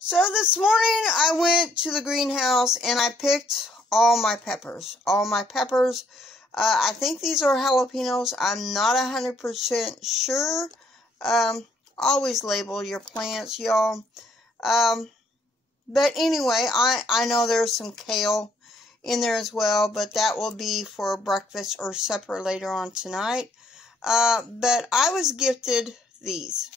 So this morning I went to the greenhouse and I picked all my peppers. I think these are jalapenos. I'm not 100% sure. Always label your plants, y'all. But anyway, I know there's some kale in there as well, but that will be for breakfast or supper later on tonight. But I was gifted these.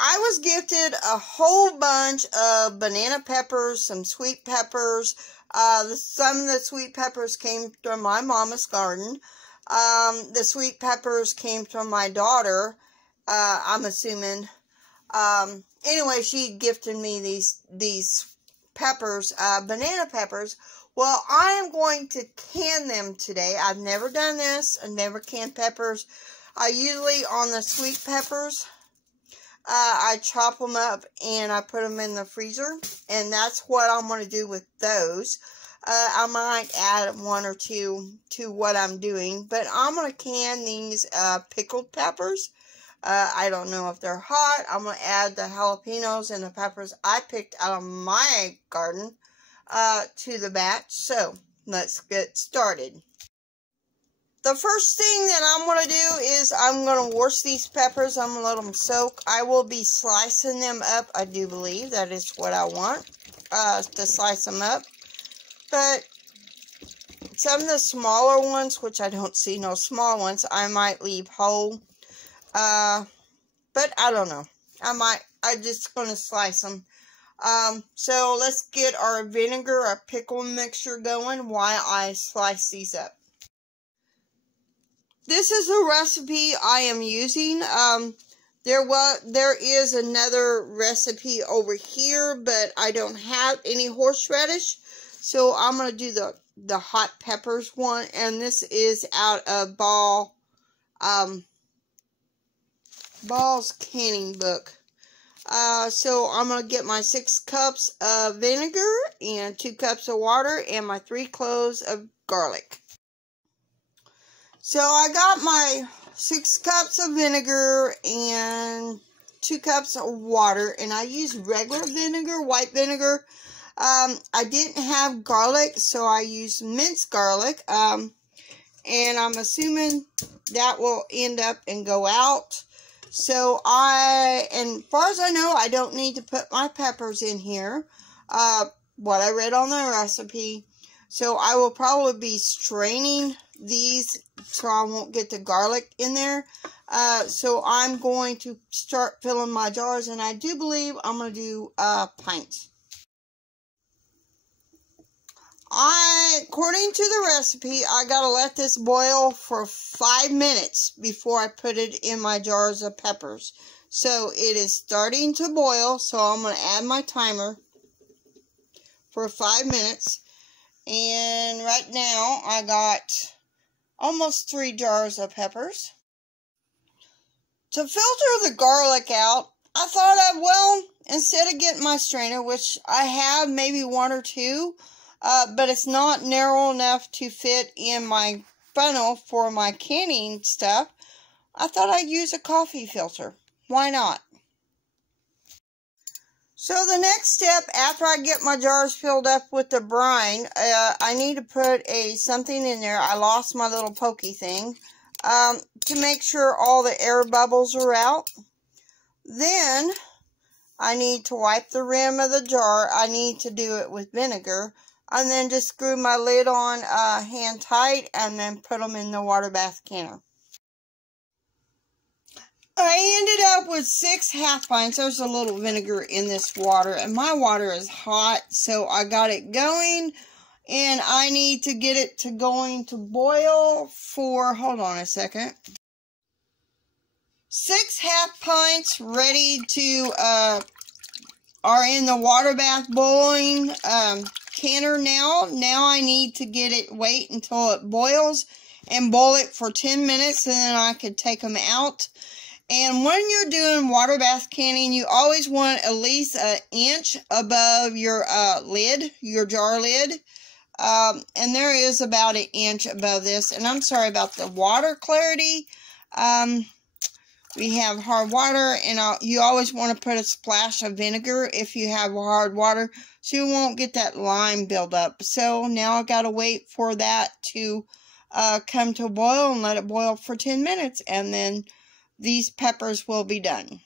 I was gifted a whole bunch of banana peppers, some sweet peppers. Some of the sweet peppers came from my mama's garden. The sweet peppers came from my daughter, I'm assuming. Anyway, she gifted me these peppers, banana peppers. Well, I am going to can them today. I've never done this. I've never canned peppers. I usually, on the sweet peppers, I chop them up and I put them in the freezer, and that's what I'm going to do with those. I might add one or two to what I'm doing, but I'm going to can these pickled peppers. I don't know if they're hot. I'm going to add the jalapenos and the peppers I picked out of my garden to the batch. So let's get started. The first thing that I'm going to do is I'm going to wash these peppers. I'm going to let them soak. I will be slicing them up. I do believe that is what I want, to slice them up. But some of the smaller ones, which I don't see no small ones, I might leave whole. But I don't know. I'm just going to slice them. So let's get our vinegar, our pickle mixture going while I slice these up. This is a recipe I am using. There is another recipe over here, but I don't have any horseradish. So I'm going to do the hot peppers one, and this is out of Ball's canning book. So I'm going to get my 6 cups of vinegar and 2 cups of water and my 3 cloves of garlic. So I got my 6 cups of vinegar and 2 cups of water, and I used regular vinegar, white vinegar. I didn't have garlic, so I used minced garlic, and I'm assuming that will end up and go out. So and as far as I know, I don't need to put my peppers in here, what I read on the recipe. So I will probably be straining these so I won't get the garlic in there. So I'm going to start filling my jars, and I do believe I'm going to do pints. According to the recipe, I got to let this boil for 5 minutes before I put it in my jars of peppers. So it is starting to boil, so I'm going to add my timer for 5 minutes. And right now, I got almost 3 jars of peppers. To filter the garlic out, I thought well, instead of getting my strainer, which I have maybe 1 or 2, but it's not narrow enough to fit in my funnel for my canning stuff, I thought I'd use a coffee filter. Why not? So the next step, after I get my jars filled up with the brine, I need to put something in there. I lost my little pokey thing, to make sure all the air bubbles are out. Then I need to wipe the rim of the jar. I need to do it with vinegar. And then just screw my lid on hand tight and then put them in the water bath canner. I ended up with 6 half pints. There's a little vinegar in this water, and my water is hot, so I got it going. And I need to get it to going to boil for, hold on a second, 6 half pints ready to, are in the water bath boiling canner now. Now I need to wait until it boils and boil it for 10 minutes, and then I could take them out. And when you're doing water bath canning, you always want at least an inch above your lid, your jar lid. And there is about an inch above this. And I'm sorry about the water clarity. We have hard water, and you always want to put a splash of vinegar if you have hard water, so you won't get that lime buildup. So now I got to wait for that to come to a boil and let it boil for 10 minutes, and then these peppers will be done.